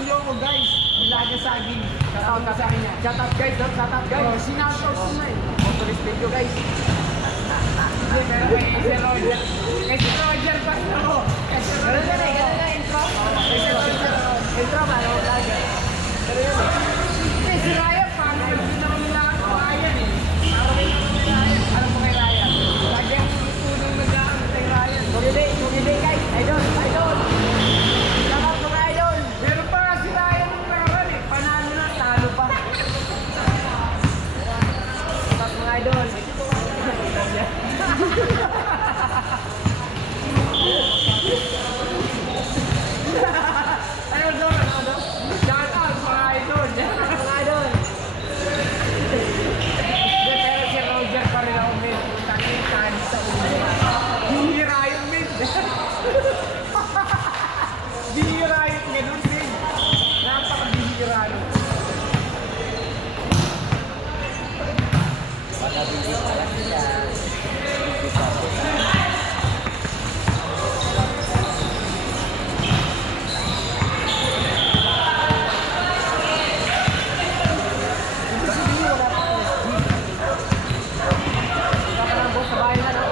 Nilolong ko guys. Nilaga saging. Shout out sa akin yan. Shout out guys, shout out guys. Sinashout ko na eh. Motorist video guys. Hindi, pero kay si Roger. Kay si Roger pa ako. Kay si Roger. Ganun na intro. Intro ba? Ano vlogger? Pero yun eh. Kay si Ryan, paano hindi naman nila ako Ryan eh. Parang hindi naman nila Ryan. Alam mo kay Ryan? Lagi ang tunong nag-aang kay Ryan. Tumiday guys. Idol. Shout out mga idol. Meron pa nga si Ryan ng nakaraan eh. Panalo na, talo pa. Shout out mga idol. Ayun doon, ano doon? Shout out mga idol. Mga idol. Hindi, pero si Roger pa rin ako mid. Takin tayo sa ulo. Bihira yung mid. Bihira yung ganun mid. Napakabihira yun. Iba pa lang boss sa bahay na no?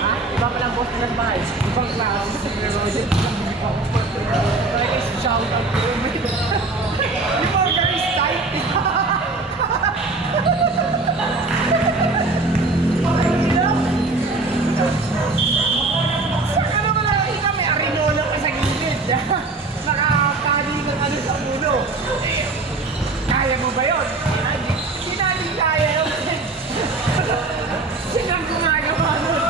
Ha? Iba pa lang boss na sa bahay. Ibang klase si Roger. Guys, shout out to him. Yung mga guys, tight. Saka naman nakikita may arinola pa sa gilid. Nakakali ng ano sa ulo. Kaya mo ba yun? Hindi natin kaya yun. Sinang gumagawa nun.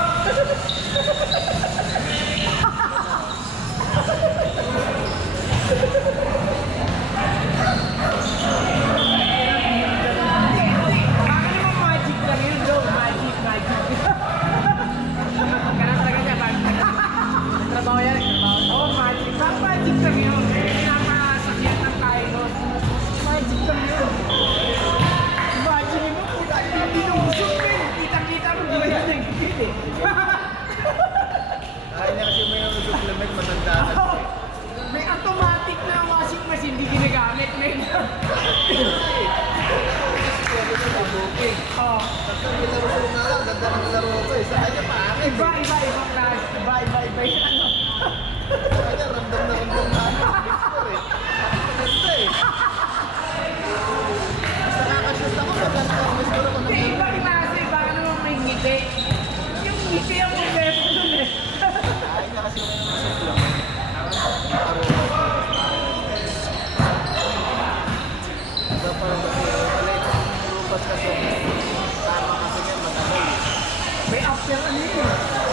Baka naman magic lang yun, bro. Magic. Ganun talaga niya. Trabaho yan. Oo, magic. Baka magic lang yun. Napasakyan ng tayo nun. Magic lang yun. Imagine mo, puta, hindi nusok yun. Kita-kita mo ba yan nagigit eh. Kaya niya kasi may supplement matanda na. Oo. May automatic na washing machine, hindi ginagamit. May Oo. Tapos ang nilaro nga lang, ganda ng laro ko eh. Sa kanya pangit eh. Iba-ibang klase. Iba-iba yung ano. Sa kanya ramdam na ano. Mixer eh. Maganda eh. Basta nakashoot ako, maganda ang gusto ko ng Hindi, ibang klase. Baka naman may ngiti. Yung ngiti ang problema dun eh. Kaya niya kasi may nusok lang. Laro ko. Iba parang kasi ulit. Rupas kasi. Tama kasi yan, matagal. May after ano yun eh.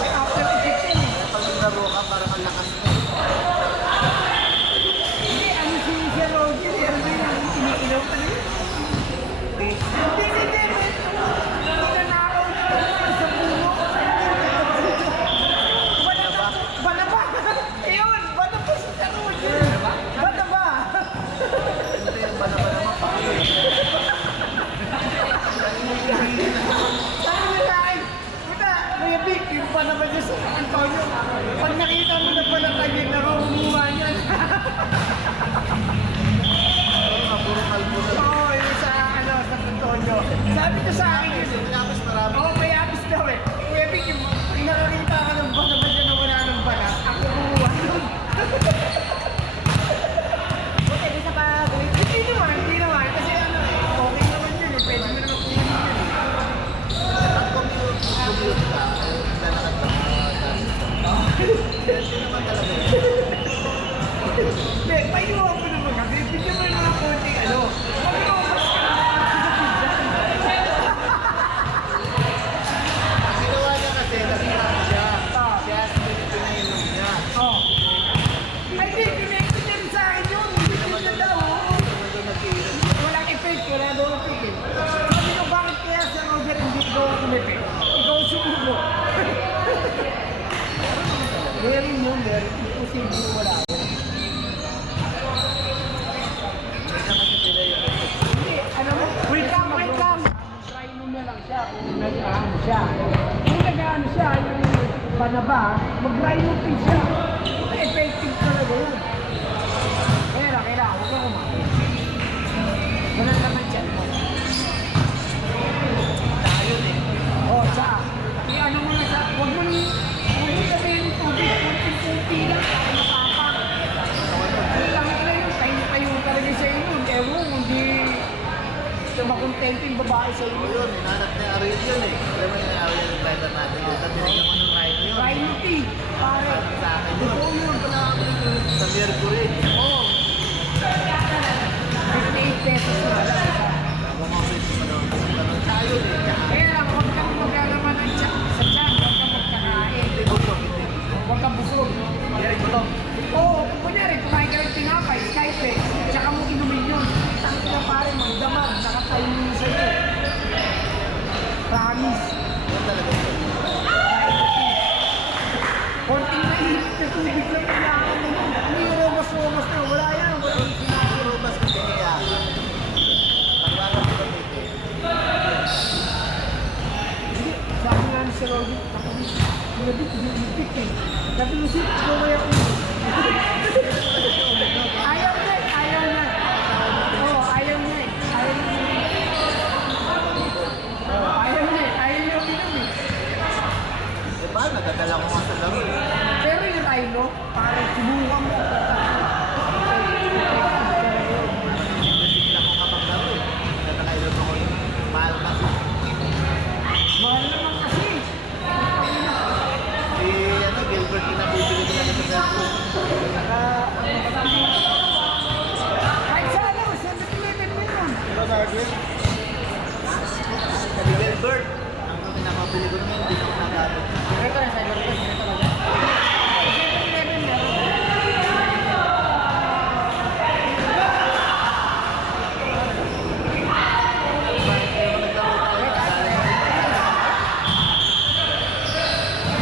May after effect yun eh. Kaya pag naglaro ka, parang ang lakas mo. Hindi, ano si Roger eh. Ano yung iniinom ano yun? Hindi. Nanakaw na sa puno. Bana ba? Ayun, bana pa si Roger. Bana ba? Hindi yung bana-bana naman pakit. Sabi niya sa akin, puta, Kuya Vic, yung bana ba niya sa Antonio? Pag nakita mo na pala tayo, nakahumuha niyan. Puro kalbo na. Oo, yung sa Antonio. Sabi ko sa akin yun eh. Tapos marami. Oo, may abis daw eh. Kuya Vic, yung pag nakakita ka ng bana ba siya na wala ng bana, ako kumuha nun. Buti, di sa pa. Hindi naman. Kasi ano eh, okay naman yun eh. Pwede mo naman kunin yun eh. Pag commute ka, lalakad ka Hindi naman talaga. Hindi, painuwa ko naman kasi. Bigyan mo naman ng konting ano. Pag-inuwas ka Ang ginawa niya kasi, nag-inom siya. Ah. Kaya pinainom niya. Oh. Ay, di, connected yan sa akin yun. Hindi na daw. Naman doon nag-inom. Walang effect, wala daw effect eh. Sabi ko, bakit kaya sa Roger hindi ikaw ang kumipit? Ikaw ang sumubo. Meron yun, meron. Imposible wala. Kaya kasi sila yung Hindi, ano mo? Wait lang. Try mo na lang siya kung nag-ano siya. Kung nag-ano siya, yung panaba, mag-try mo siya. Effective talaga yun. Kaya kontento yung babae sa Oo iyo. yun, hinanap niya Ariel yun eh. Alam mo yung Ariel yung driver natin yun. Tapos binigyan ko ng ride yun. Rhino T, pare. Sabi sa akin yun. Totoo yun, panakabili ko. Sa Mercury. Oo. 58 pesos na lang. Ako mga pwede pa daw. Ganun tayo eh. Kaya lang, huwag kang maglalaman ng sa tiyan, huwag kang magkakain. Hindi busog, hindi. Huwag kang busog. Hindi ko to. Oo, kung kunyari, kumain ka ng tinapay, Skype, tsaka mo inumin yun. Isang na pare, magdamag, nakatayo mo sa'yo. Promise. Yun talaga yun. Konting nainit na tubig lang kailangan mo. Ano yung robas-robas na? Wala yan. Wala yung sinabi. Puro bas kasi kaya. Paglalang ko kami eh. Sige, sabi nga ni Sir Robin, ako ni pinipik eh. Sabi mo siya, gawin ako. Ayaw na eh, ayaw na. Oo, ayaw na eh. Ayaw na eh. Oo, ayaw na eh. Ayaw niya uminom eh. Eh ba, nadadala ko nga sa laro eh. Pero yung Rhino, parang sinukan mo. Kasi lang ko kapag laro eh. Nadakailan ako yung mahal kasi. Mahal naman kasi. Si ano, Gilbert pinabibili ko lang sa laro. Kahit sa ano, 7-Eleven mo yun. Diba, Margaret? Si Gilbert. Ang pinapabili ko naman, hindi ko nagamit. Ito na, sa ilong ko, ito talaga. 7-Eleven meron. Bakit kayo naglaro tayo?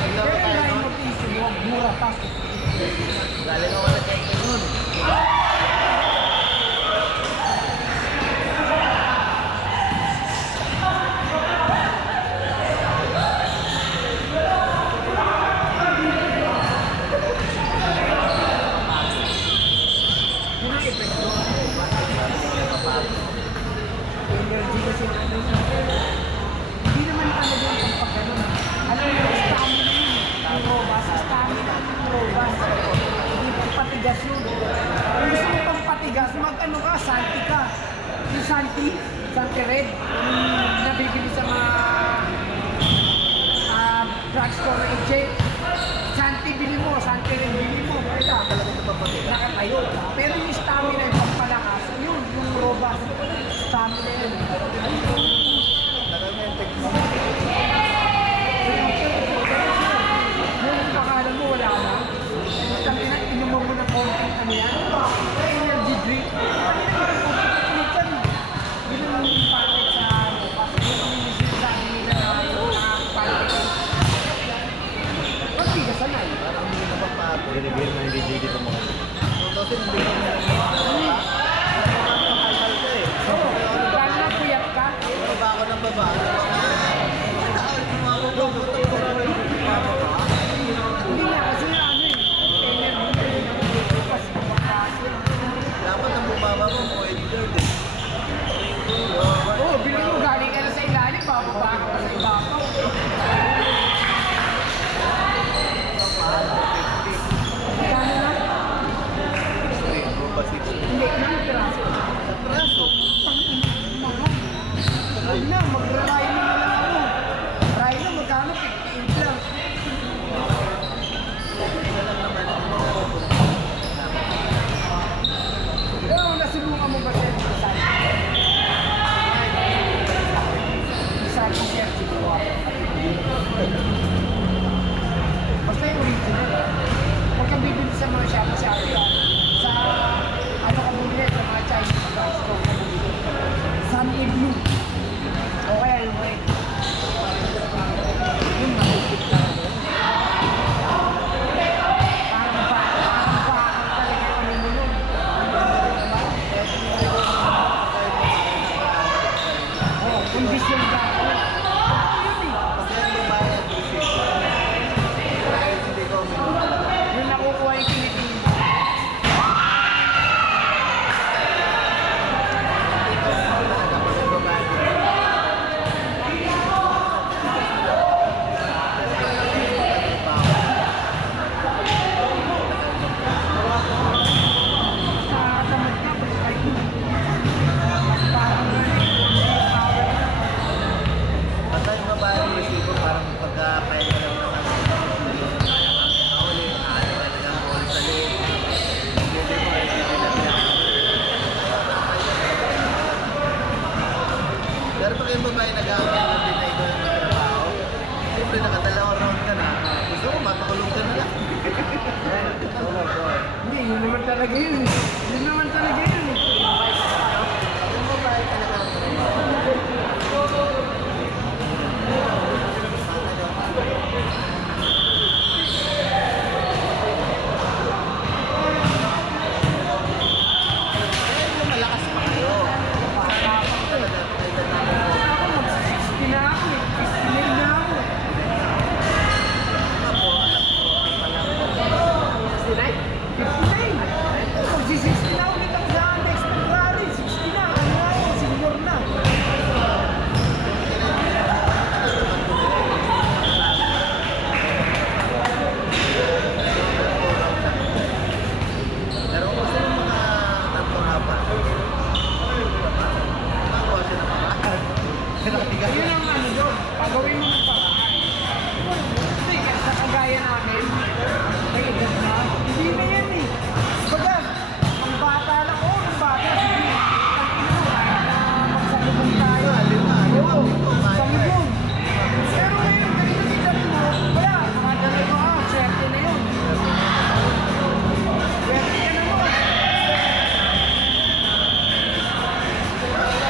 Naglaro Pero tayo yung Rhino noon. piso, mura pa. Galing ako na check in noon. Yun ang epekto. Energy kasi na ano yun. Hindi naman talaga yung pagpagano. Alam mo, stamina yun. Ang robust, stamina ng robust. Hindi pampatigas yun. Kung gusto mo pampatigas, mag-ano ka, Santi ka. Yung Santi, Santi Red, yung nabibili sa mga drugstore na eject. Santi bili mo, Santi Red bili mo. Kaya Talaga ito papatigas. nakatayo. Pero yung stamina, yung pampalakas, yun, yung robust, stamina yun. Tagal na yung technique. Yung akala mo wala na, sabi na, inumo mo na konting ano yan, energy drink. Yun ang impact sa ano, kasi yun ang sinasabi nila na yung nakakapalpit. Pagtigas na eh. Parang hindi na papapit. Binibigyan mo hindi dito mo. Tutusin, hindi ko na lang mga kapal ka eh. Oo, lalo na puyat ka. Baba ako ng baba. Hindi nga, kasi nga ano eh, energy drink, kasi kumakasin. Dapat ang bumaba mo, mo Edgar eh. Oo, bilhin mo galing ka na sa ilalim, bababa ka pa sa ibabaw. Magkano na? Hindi, ilang piraso. Sa praso. Huwag na, mag-rhino na lang ako. Rhino, magkano? 58 lang. Isa lang naman ang mga Pero nasubukan mo ba siya sa site? Isa sa search ko ako. Basta yung original. Huwag kang bibili sa mga shop-shop. Sa ano ka bumili, sa yung babae nag-aaral na din na ikaw yung magtrabaho. Siyempre, nakadalawang round ka na. Gusto mo, matulog ka na lang. Hindi, yun naman talaga yun eh. Yun naman talaga yun eh. Yung babae talaga ang trabaho. Kaya yung malakas pa kayo. Talaga, kailan namin po. Ako mag-60 na ako eh. 59 na ako. Diba po, alam ko, palang 59? 59? Mag-60 na ako kita ko sa next February. 60 na. Ano na ako? Senior na. Pero kung gusto mo mga tatlong haba, makakuha siya ng paraan. Yun ang ano doon. Pagawin mo ng paraan. Hindi, sa kagaya namin, may edad na. Hindi na yan eh. Baga, ang bata na ko, ang bata, sige. Ang ino, kahit na magsalubong tayo. Lima, Oo, pito, kaya. salubong. Pero ngayon, ganito edad mo, wala, mga dalawa ka, swerte na yun. Swerte ka na mo.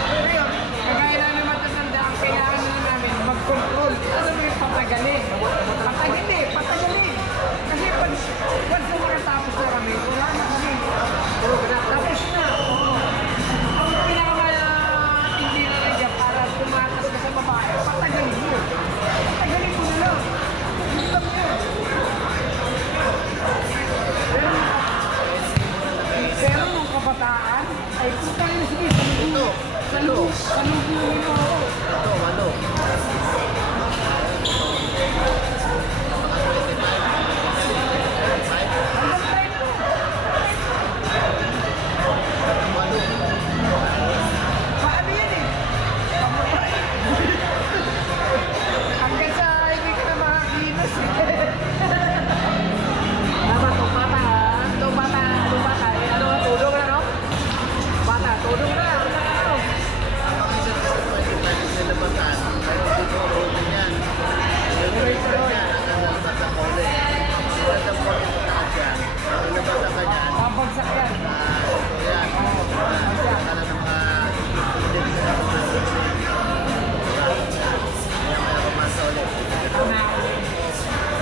Pero yun, kagaya namin matatanda, ang kailangan na namin mag-control. Ano mo yung patagalin? Patagalin. Kasi pag once na makatapos na kami, wala na kami. Tapos na. Ang pinakamatindi na rin dyan para tumatas ka sa babae, patagalin mo. Patagalin mo na lang. Gusto mo yun. Pero nung kabataan, ay putang na sige, salubungin mo ako. Ito, walo. Hanggang tayo mo. Walo. Paano yan eh? Pamatay. Hanggang sa hindi ka na makakilos eh. Tama, itong bata ha. Itong bata. Eh, ano nga, tulong na no? Bata, tulong na. Ano? Ang isa sa 25 nilabatan, pero dito road yan. Nilabatan yan, hanggang sa sa college. Hanggang sa college na siya. Nilabatan ka niyan. Babagsak yan. Yan. Sana ng mga students na kaya may romance ulit. Na,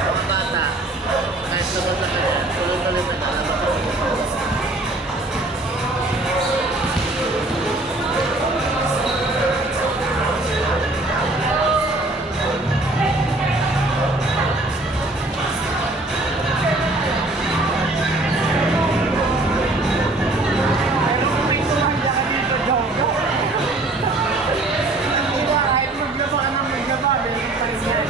Mga bata, kahit nabasa ka yan, tuloy-tuloy na lalabas. pero kung may tumanda ka dito, Jogo. Diba, kahit maglaba ka ng maglaba, meron pa rin yan.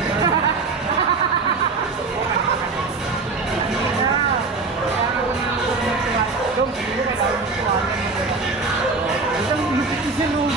Dong, siguro kailangan mo tuwagan mo. Isang lupit si Lulu.